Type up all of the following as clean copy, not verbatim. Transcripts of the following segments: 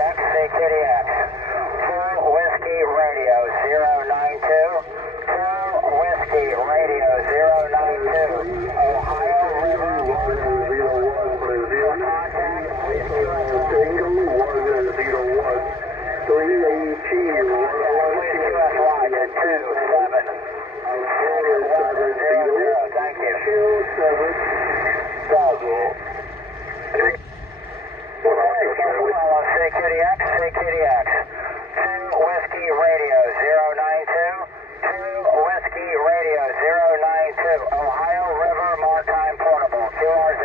CKDX, CKDX. 2 Whiskey Radio 092. 2 Whiskey Radio 092. Ohio River 101. Contact, please QSY. 101. 318. Please QSY to 27. 700. Thank you. 27. CKDX, CKDX. 2 Whiskey Radio 092. 2 Whiskey Radio 092. Ohio River Maritime Portable, QRZ.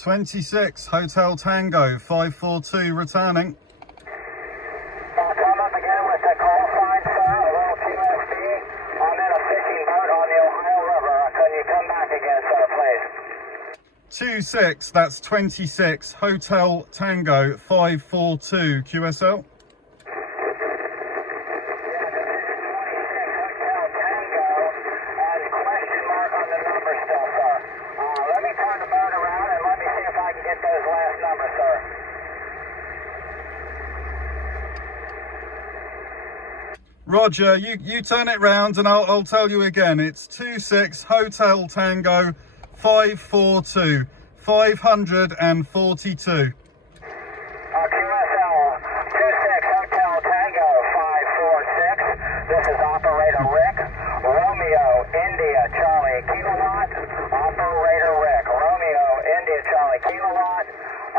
26 Hotel Tango 542 returning. I'll come up again with the call sign, sir, a little QSD. I'm in a fishing boat on the Ohio River. Can you come back again, sir, please? 26, that's 26 Hotel Tango 542 QSL. Roger, you turn it round and I'll tell you again. It's 26 Hotel Tango 542, 542. QSL 26 Hotel Tango 546. This is Operator Rick. Romeo India Charlie Kilowatt. Operator Rick. Romeo India Charlie Kilowatt. A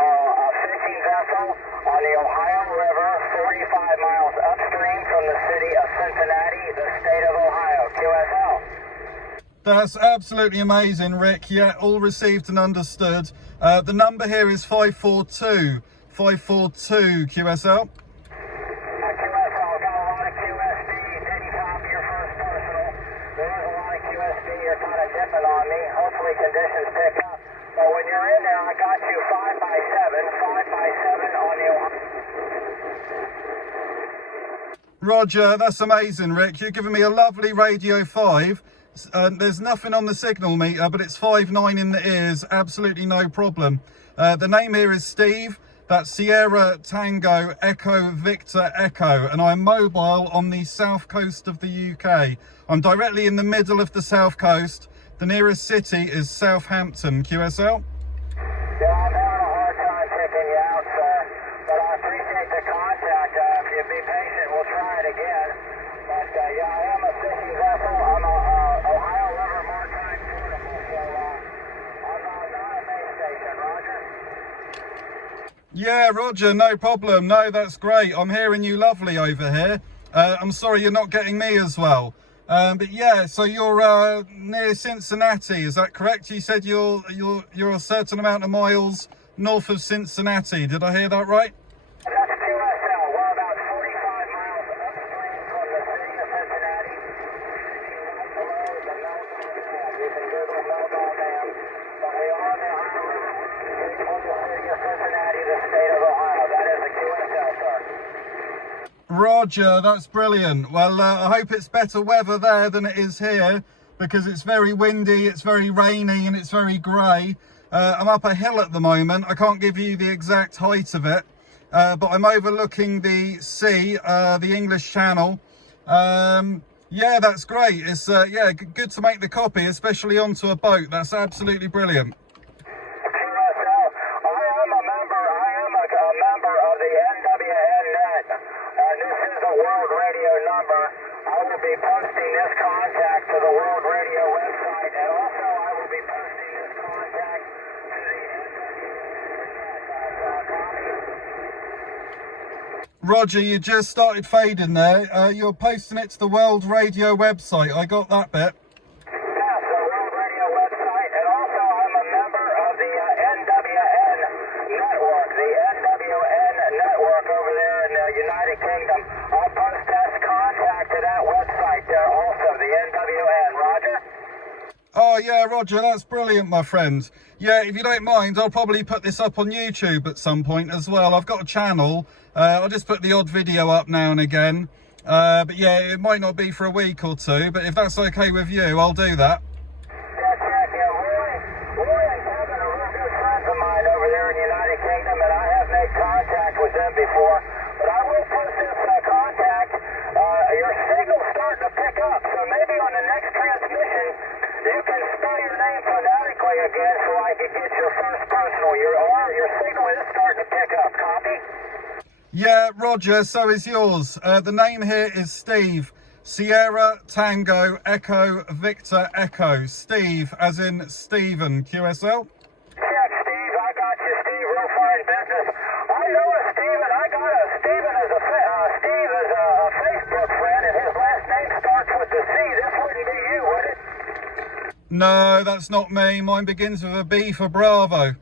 fishing vessel on the Ohio River, 45 miles upstream from the city of Cincinnati, the state of Ohio. QSL. That's absolutely amazing, Rick. Yeah, all received and understood. The number here is 542, 542 QSL. QSL, got a lot of QSD. Didn't copy your first personal. There is a lot of QSD. You're kind of dipping on me. Hopefully conditions pick up. But when you're in there, I got you 5x7 on the Ohio. Roger, that's amazing, Rick. You're giving me a lovely Radio 5. There's nothing on the signal meter, but it's 5.9 in the ears. Absolutely no problem. The name here is Steve. That's Sierra Tango Echo Victor Echo, and I'm mobile on the south coast of the UK. I'm directly in the middle of the south coast. The nearest city is Southampton. QSL. Yeah, I'm having a hard time picking you out, sir, but I appreciate the contact. If you'd be patient, we'll try it again. But yeah, I am a fishing vessel. I'm a Ohio River Maritime Portable, so I'm not a base station. Roger? Yeah, Roger, no problem. No, that's great. I'm hearing you lovely over here. I'm sorry you're not getting me as well. But yeah, so you're near Cincinnati, is that correct? You said you're a certain amount of miles north of Cincinnati. Did I hear that right? That's QSL. We're about 45 miles upstream from the city of Cincinnati. Right below the Meltdown Dam. You can Google Meltdown Dam. But we are on the Ohio River between the city of Cincinnati, the state of Ohio. That is a QSL, sir. Roger, that's brilliant. Well, I hope it's better weather there than it is here, because it's very windy, it's very rainy, and it's very grey. I'm up a hill at the moment. I can't give you the exact height of it, but I'm overlooking the sea, the English Channel. Yeah, that's great. It's yeah, good to make the copy, especially onto a boat. That's absolutely brilliant. Posting this contact to the World Radio website, and also I will be posting this contact to the Roger, you just started fading there. You're posting it to the World Radio website. I got that bit. Yeah, so World Radio website, and also I'm a member of the NWN network, the NWN network over there in the United Kingdom. I'll post that contact to that website there also, the NWN. Roger? Oh yeah, Roger, that's brilliant, my friend. Yeah, if you don't mind, I'll probably put this up on YouTube at some point as well. I've got a channel. I'll just put the odd video up now and again. But yeah, it might not be for a week or two, but if that's okay with you, I'll do that. Roy and Kevin are real good friends of mine over there in the United Kingdom, and I have made contact with them before. Yeah, Roger, so is yours. The name here is Steve. Sierra Tango Echo Victor Echo. Steve, as in Stephen, QSL. Check, Steve. I got you, Steve. Real fine business. I know a Steven. I got a Steven as a Steve is a Facebook friend, and his last name starts with the C. This wouldn't be you, would it? No, that's not me. Mine begins with a B for Bravo.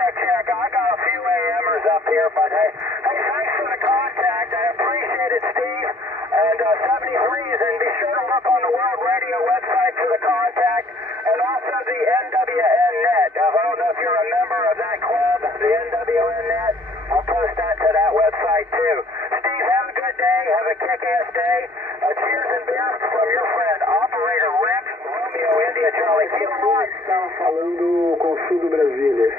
Check. I got a few AMers up here, but hey, thanks for the contact. I appreciate it, Steve. And 73s, and be sure to look on the World Radio website for the contact, and also the NWN Net. I don't know if you're a member of that club, the NWN Net. I'll post that to that website too. Steve, have a good day. Have a kick-ass day. Cheers and beers from your friend, Operator Rick, Romeo India Charlie. Está falando com o sul do Brasília.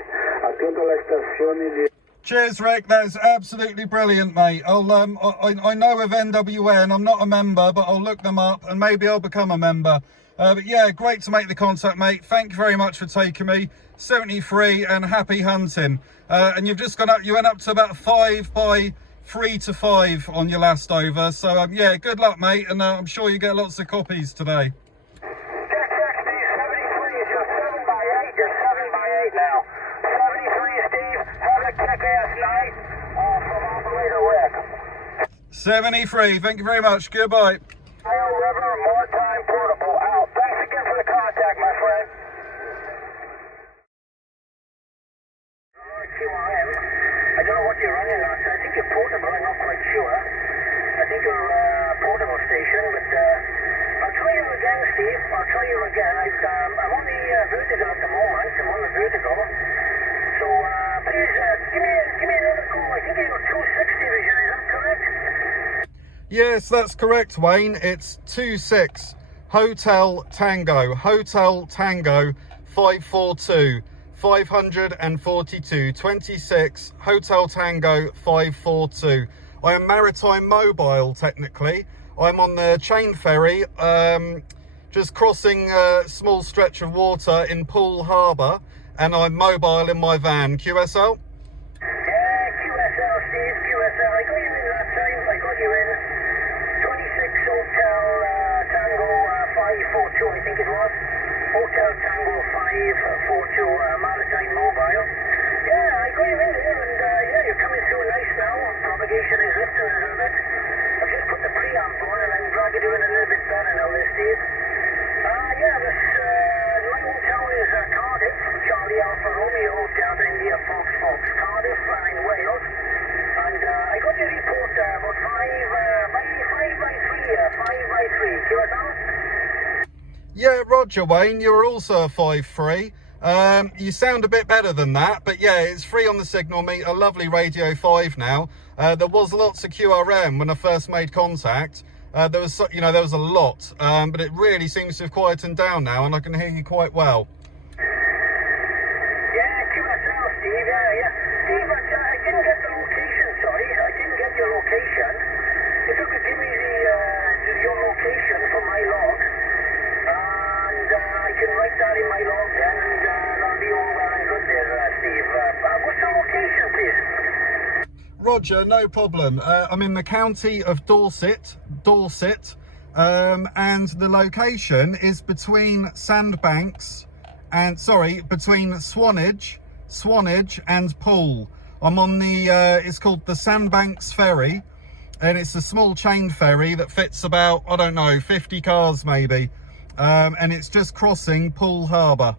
Atento alla stazione di... Cheers, Rick. That's absolutely brilliant, mate. I know of NWN. I'm not a member, but I'll look them up and maybe I'll become a member. But yeah, great to make the contact, mate. Thank you very much for taking me. 73 and happy hunting. And you've just gone up. You went up to about 5 by 3 to 5 on your last over. So yeah, good luck, mate. And I'm sure you get lots of copies today. Check, Steve. 73 is your 7 by 8. You're 7 by 8 now. 73, Steve. Have a kick-ass night from Operator Rick. 73. Thank you very much. Goodbye. Ohio River, Maritime Portable out. Thanks again for the contact, my friend. QRM. I don't know what you're running on. I think you're portable. I'm not quite sure. I think you're a portable station, but I'll try you again, Steve. I'll try you again. I'm on the vertical at the moment. I'm on the vertical. So please give me another call. I think you're 260 vision. Is that correct? Yes, that's correct, Wayne. It's 26 Hotel Tango 542 542 26 Hotel Tango 542. I am Maritime Mobile, technically. I'm on the chain ferry, just crossing a small stretch of water in Poole Harbour, and I'm mobile in my van. QSL? Yeah, QSL, Steve, QSL. I got you in that time. I got you in 26 Hotel Tango 542, I think it was. Hotel Tango 542, Maritime Mobile. Yeah, I got you in there, and yeah, you're coming through nice now. Propagation is lifting a little bit. I've just put the preamp on, and I'm glad you're doing a little bit better now, there, Steve. Yeah, my hometown is Cardiff, Charlie Alpha Romeo, Delta India Fox Cardiff, in Wales. And I got your report about 5 by 3, QSL? Yeah, Roger, Wayne. You're also a 5.3. You sound a bit better than that, but yeah, it's free on the signal meter. Lovely Radio 5 now. There was lots of QRM when I first made contact. There was a lot, but it really seems to have quietened down now, and I can hear you quite well. Yeah, QSL, Steve. Yeah. Steve, I didn't get the location. Sorry, I didn't get your location. If you could give me your location for my log, and I can write that in my log then, and that'll be all well and good there, Steve. What's the location, please? Roger, no problem. I'm in the county of Dorset, and the location is between between Swanage and Poole. I'm on the, it's called the Sandbanks Ferry, and it's a small chain ferry that fits about, I don't know, 50 cars maybe, and it's just crossing Poole Harbour.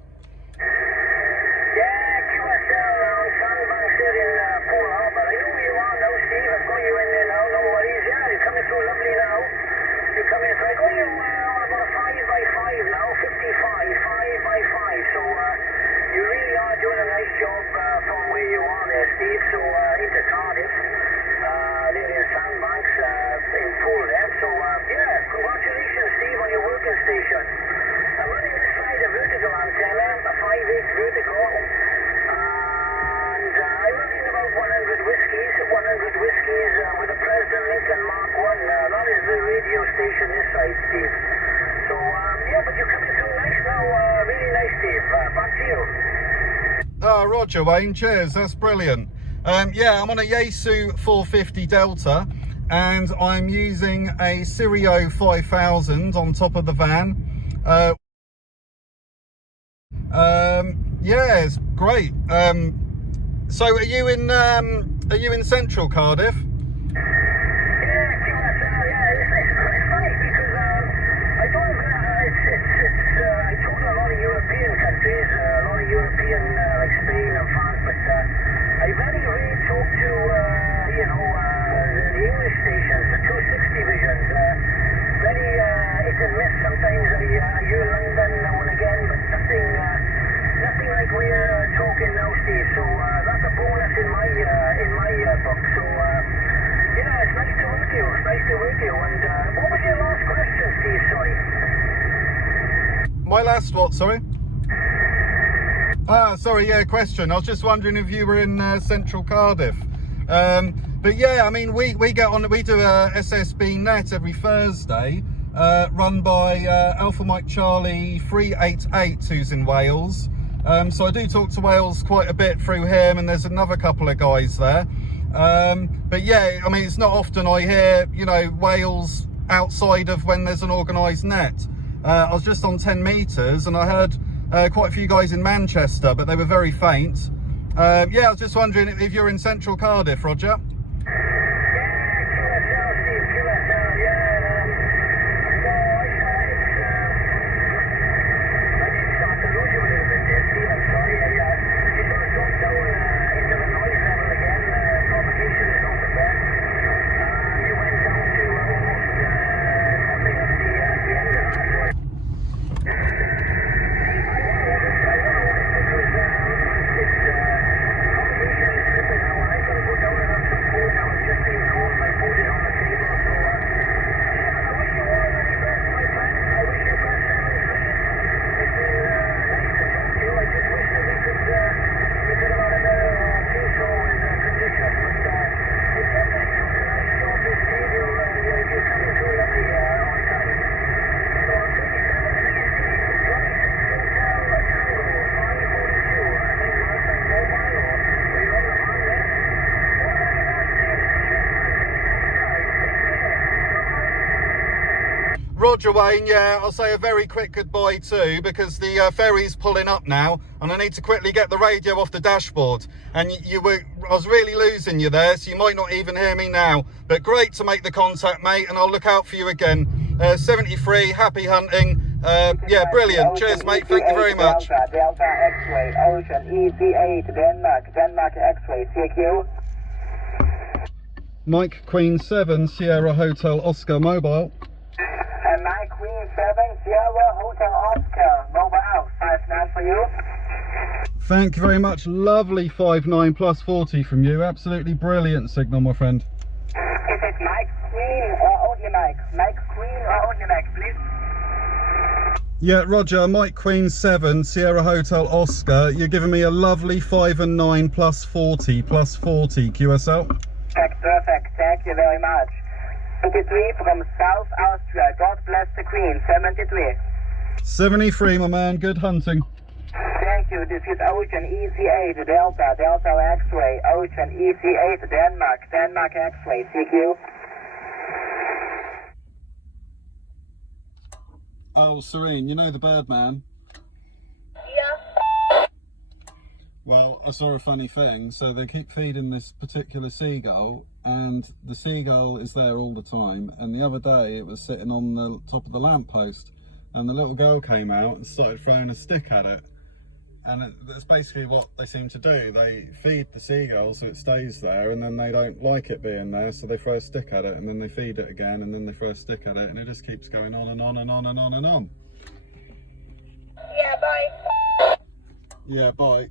Roger, Wayne, cheers, that's brilliant. Yeah, I'm on a Yaesu 450 Delta, and I'm using a Serene 5000 on top of the van. Yeah, it's great. So are you in central Cardiff? I very rarely talk to, you know, the English stations, the 260 visions. Very hit and miss. Sometimes I hear London now and again, but nothing like we're talking now, Steve. So that's a bonus in my book. So yeah, it's nice to meet you. It's nice to meet you. And what was your last question, Steve? Sorry. My last what? Sorry. Sorry, yeah, question. I was just wondering if you were in central Cardiff. But yeah, I mean, we do a SSB net every Thursday, run by Alpha Mike Charlie 388, who's in Wales. So I do talk to Wales quite a bit through him, and there's another couple of guys there. But yeah, I mean, it's not often I hear, you know, Wales outside of when there's an organised net. I was just on 10 metres and I heard quite a few guys in Manchester, but they were very faint. Yeah, I was just wondering if you're in central Cardiff, Roger. Roger, Wayne. Yeah, I'll say a very quick goodbye too, because the ferry's pulling up now and I need to quickly get the radio off the dashboard. And I was really losing you there, so you might not even hear me now. But great to make the contact, mate, and I'll look out for you again. 73, happy hunting. Yeah, brilliant. Cheers, mate. Thank you very much. Delta X-ray, Ocean EC8, Denmark X-ray, CQ. Mike Queen 7, Sierra Hotel Oscar Mobile. And Mike Queen 7, Sierra Hotel Oscar, mobile, 59 for you. Thank you very much. Lovely 59 plus 40 from you. Absolutely brilliant signal, my friend. Is it Mike Queen or only Mike? Mike Queen or only Mike, please? Yeah, Roger, Mike Queen 7, Sierra Hotel Oscar. You're giving me a lovely 5 and 9 plus 40 QSL. Perfect. Thank you very much. 73 from South Austria. God bless the Queen. 73. 73, my man. Good hunting. Thank you. This is Ocean EC8 Delta X-ray. Ocean EC8 Denmark X-ray. CQ. Oh, Serene, you know the Birdman? Yeah. Well, I saw a funny thing. So they keep feeding this particular seagull, and the seagull is there all the time. And the other day it was sitting on the top of the lamppost, and the little girl came out and started throwing a stick at it. And that's basically what they seem to do. They feed the seagull so it stays there, and then they don't like it being there, so they throw a stick at it, and then they feed it again, and then they throw a stick at it, and it just keeps going on and on and on and on and on. Yeah, bye. Yeah, bye.